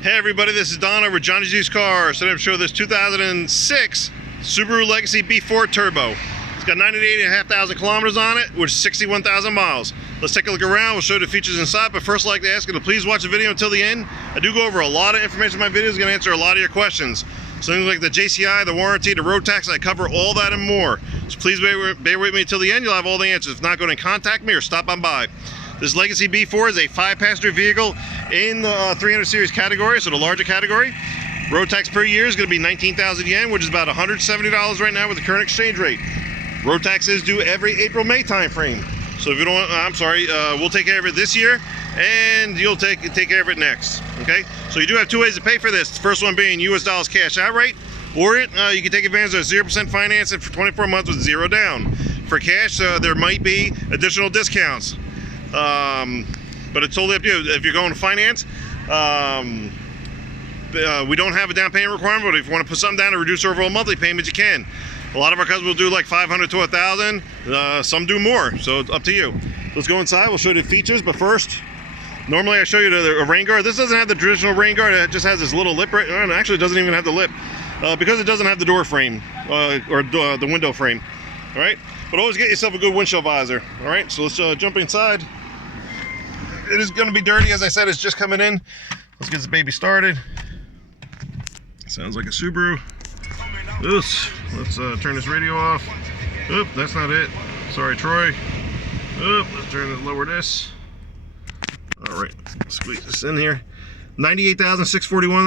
Hey everybody, this is Don over at Johnny's Used Cars. Today I'm showing this 2006 Subaru Legacy B4 Turbo. It's got 98,500 kilometers on it, which is 61,000 miles. Let's take a look around. We'll show you the features inside, but first I'd like to ask you to please watch the video until the end. I do go over a lot of information in my videos, going to answer a lot of your questions. So things like the JCI, the warranty, the road tax, I cover all that and more. So please bear with me until the end. You'll have all the answers. If not, go and contact me or stop on by. This Legacy B4 is a 5-passenger vehicle in the 300 series category, so the larger category. Road tax per year is going to be 19,000 yen, which is about $170 right now with the current exchange rate. Road tax is due every April-May time frame. So if you don't, we'll take care of it this year, and you'll take care of it next. Okay? So you do have two ways to pay for this. The first one being US dollars cash outright, or you can take advantage of 0% financing for 24 months with zero down. For cash, there might be additional discounts. But it's totally up to you. If you're going to finance, we don't have a down payment requirement, but if you want to put something down to reduce overall monthly payment, you can. A lot of our customers will do like 500 to 1,000. Some do more, so it's up to you. Let's go inside. We'll show you the features, but first, normally I show you the rain guard. This doesn't have the traditional rain guard. It just has this little lip right. Actually, it doesn't even have the lip because it doesn't have the door frame or the window frame. All right, but always get yourself a good windshield visor. All right, so let's jump inside. It is going to be dirty, as I said. It's just coming in. Let's get this baby started. Sounds like a Subaru. Oops. Let's turn this radio off. Oop, that's not it. Sorry, Troy. Oop, let's lower this. All right, squeeze this in here. 98,641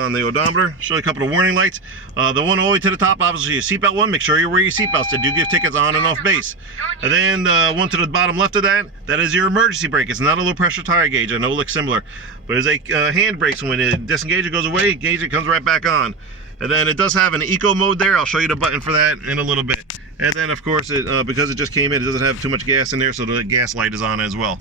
on the odometer. Show you a couple of warning lights. The one all the way to the top, obviously your seatbelt one. Make sure you wear your seatbelts. They do give tickets on and off base. And then the one to the bottom left of that, that is your emergency brake. It's not a low pressure tire gauge. I know it looks similar, but it's a hand brake. So when it disengages, it goes away, gauge it comes right back on. And then it does have an eco mode there. I'll show you the button for that in a little bit. And then of course, because it just came in, it doesn't have too much gas in there, so the gas light is on as well.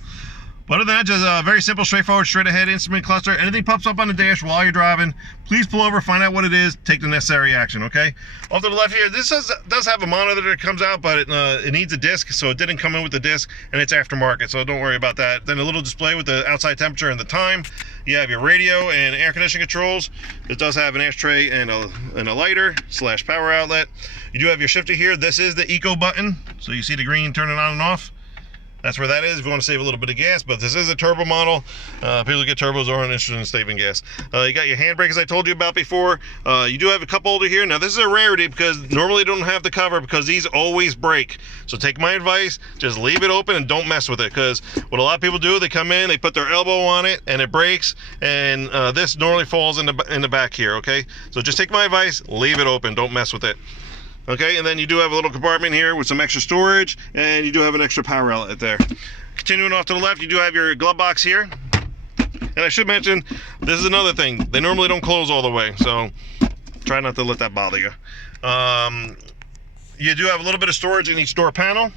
But other than that, just very simple, straightforward, straight ahead instrument cluster. Anything pops up on the dash while you're driving, please pull over, find out what it is, take the necessary action, okay? Off to the left here, this does have a monitor that comes out, but it needs a disc, so it didn't come in with the disc, and it's aftermarket, so don't worry about that. Then a little display with the outside temperature and the time. You have your radio and air conditioning controls. It does have an ashtray and a lighter / power outlet. You do have your shifter here. This is the eco button, so you see the green turning on and off. That's where that is if you want to save a little bit of gas, but this is a turbo model. People who get turbos aren't interested in saving gas. You got your handbrake, as I told you about before. You do have a cup holder here. Now this is a rarity because normally they don't have the cover because these always break. So take my advice, just leave it open and don't mess with it, because what a lot of people do, they come in, they put their elbow on it and it breaks, and this normally falls in the back here, okay? So just take my advice, leave it open, don't mess with it. Okay, and then you do have a little compartment here with some extra storage, and you do have an extra power outlet there. Continuing off to the left, you do have your glove box here. And I should mention, this is another thing. They normally don't close all the way, so try not to let that bother you. You do have a little bit of storage in each door panel.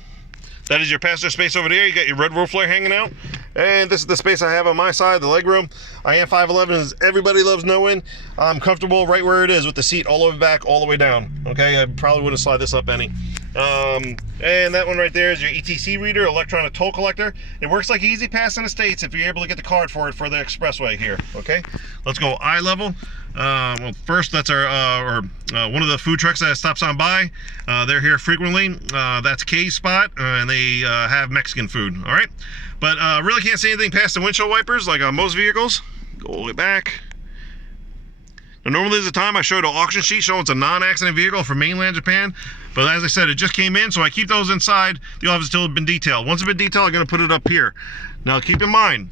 That is your passenger space over there. You got your red roof flare hanging out. And this is the space I have on my side, the legroom. I am 5'11", as everybody loves knowing. I'm comfortable right where it is with the seat all the way back, all the way down. Okay, I probably wouldn't slide this up any. And that one right there is your ETC reader, electronic toll collector. It works like Easy Pass in the States if you're able to get the card for it for the expressway here. Okay, let's go eye level. Well, first, that's our one of the food trucks that stops on by. They're here frequently. That's K's spot, and they have Mexican food. All right, but really can't see anything past the windshield wipers like on most vehicles. Go all the way back. Now, normally there's a time I showed an auction sheet showing it's a non-accident vehicle from mainland Japan, but as I said, it just came in, so I keep those inside. You'll have it still been detailed. Once it's been detailed, I'm going to put it up here. Now, keep in mind,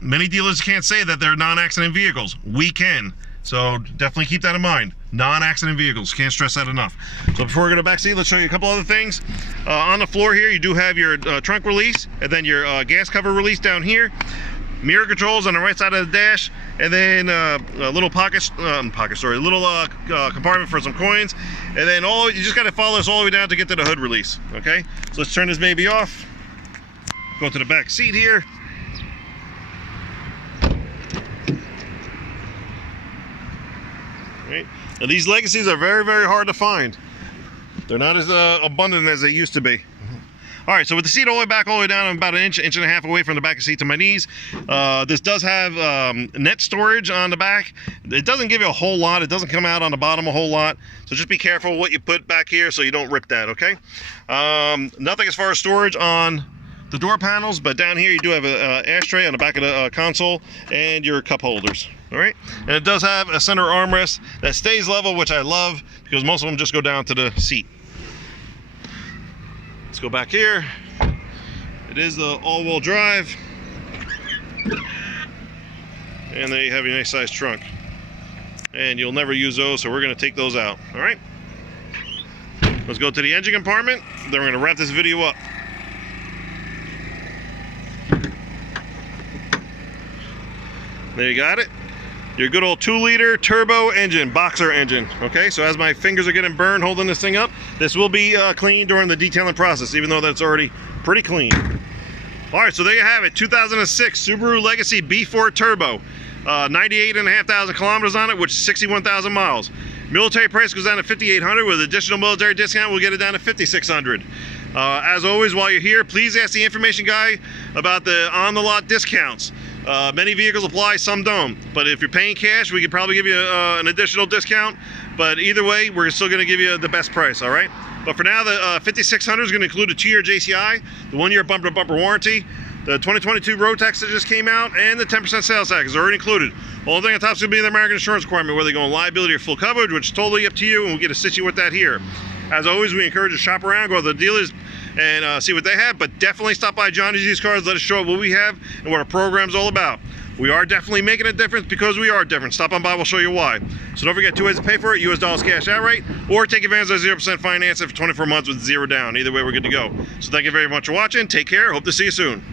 many dealers can't say that they're non-accident vehicles. We can, so definitely keep that in mind. Non-accident vehicles, can't stress that enough. So before we go to the back seat, let's show you a couple other things. On the floor here, you do have your trunk release, and then your gas cover release down here. Mirror controls on the right side of the dash, and then a little compartment for some coins, and then you just got to follow this all the way down to get to the hood release. Okay, so let's turn this baby off. Go to the back seat here. All right. Now these Legacies are very, very hard to find. They're not as abundant as they used to be. All right, so with the seat all the way back, all the way down, I'm about an inch and a half away from the back of the seat to my knees. This does have net storage on the back. It doesn't give you a whole lot. It doesn't come out on the bottom a whole lot. So just be careful what you put back here so you don't rip that, okay? Nothing as far as storage on the door panels, but down here you do have an ashtray on the back of the console and your cup holders. All right, and it does have a center armrest that stays level, which I love because most of them just go down to the seat. Let's go back here. It is the all-wheel drive, and there you have your nice sized trunk. And you'll never use those, so we're going to take those out. All right, let's go to the engine compartment. Then we're going to wrap this video up. There you got it. Your good old 2-liter turbo engine, boxer engine. Okay, so as my fingers are getting burned holding this thing up, this will be cleaned during the detailing process, even though that's already pretty clean. All right, so there you have it. 2006 Subaru Legacy B4 Turbo. 98,500 kilometers on it, which is 61,000 miles. Military price goes down to $5,800. With additional military discount, we'll get it down to $5,600. As always, while you're here, please ask the information guy about the on-the-lot discounts. Many vehicles apply, some don't. But if you're paying cash, we could probably give you an additional discount. But either way, we're still going to give you the best price, all right? But for now, the $5,600 is going to include a 2-year JCI, the 1-year bumper-to-bumper warranty, the 2022 road tax that just came out, and the 10% sales tax is already included. The only thing on top is going to be the American insurance requirement, whether they go on liability or full coverage, which is totally up to you, and we'll get to assist you with that here. As always, we encourage you to shop around, go to the dealers, and see what they have, but definitely stop by Johnny's Used Cars. Let us show what we have and what our program's all about. We are definitely making a difference because we are different. Stop on by, we'll show you why. So don't forget, 2 ways to pay for it: US dollars cash outright, or take advantage of 0% financing for 24 months with 0 down. Either way, we're good to go. So thank you very much for watching. Take care. Hope to see you soon.